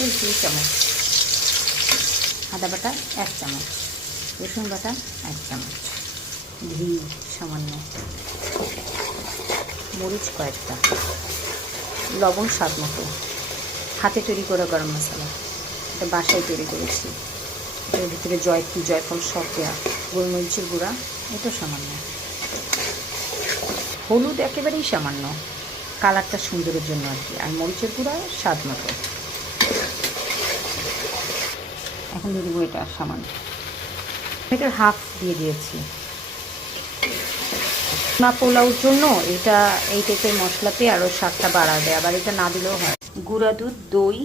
তেল 2 চামচ, আদা বাটা 1 চামচ, রসুন বাটা 1 চামচ, ঘি সামান্য, মরিচ কয়েকটা, লবণ স্বাদ মতো, হাতে তৈরি করা গরম মশলা, এটা বাসায় তৈরি করেছি। এর ভিতরে জয়ফল সব দেওয়া, গোলমরিচের গুঁড়া এটা সামান্য, হলুদ একেবারেই সামান্য, কালারটা সুন্দরের জন্য আর কি, আর মরিচের গুঁড়া স্বাদ মতো। এখন দিয়ে দেবো এটা সামান্য, এটার হাফ দিয়ে দিয়েছি। না পোলাওর জন্য এটা এই টাইপের মশলাতে আরও স্বাদটা বাড়াবে, আবার এটা না দিলেও হয়। গুঁড়া দুধ, দই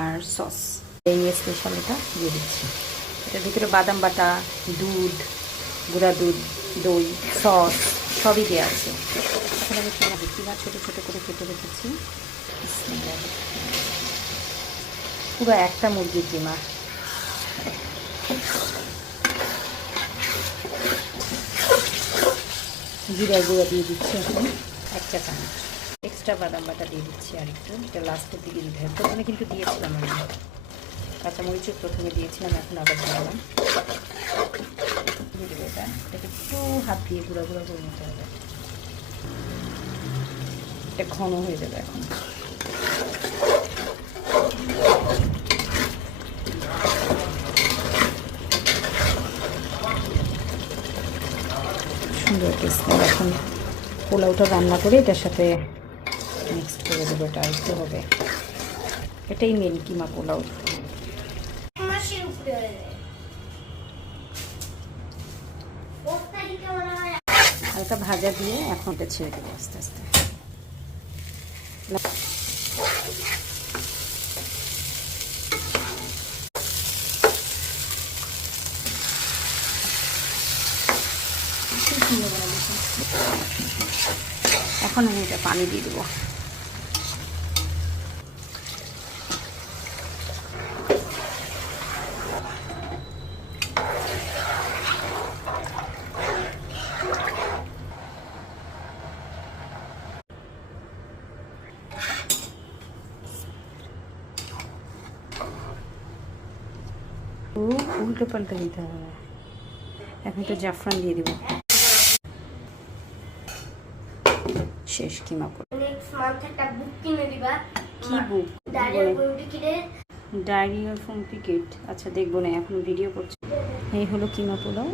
আর সস, এই স্পেশাল এটা দিয়ে দিচ্ছি। এটার ভিতরে বাদাম বাটা, দুধ, গুঁড়া দুধ, দই, সস সবই দেওয়া আছে। এখন আমি কিমা ছোটো ছোটো করে কেটে রেখেছি। পুরো একটা মুরগির কিমা। জিরা গুঁড়া দিয়ে দিচ্ছি এখন 1 চা চামচ, এক্সট্রা বাদাম বাটা দিয়ে দিচ্ছি আর একটু, এটা লাস্টের দিকে দিতে হবে। প্রথমে কিন্তু দিয়েছিলাম আমি, কাঁচামরিচও প্রথমে দিয়েছিলাম, এখন আবার দিলাম। দিয়ে দেবো এটাকে একটু হাত দিয়ে গুঁড়া গুঁড়া করে নিতে হবে, এটা ঘন হয়ে যাবে এখন। সুন্দর টেস্ট। এখন পোলাওটা রান্না করে এটার সাথে মিক্সড করে দেবো, এটা একটু হবে। এটাই মেন কিমা পোলাও। হালকা ভাজা দিয়ে এখন এটা ছেড়ে দেবো আস্তে আস্তে। এখন আমি এটা পানি দিয়ে দেবো। উল্টো পাল্টে দিতে হবে। এখন তো জাফরান দিয়ে দিব। শেষ কিমা পোলাও। কি বুক? ডায়রিয়া ফোমপিকেট। আচ্ছা দেখবো না, এখন ভিডিও করছি। এই হলো কিমা পোলাও।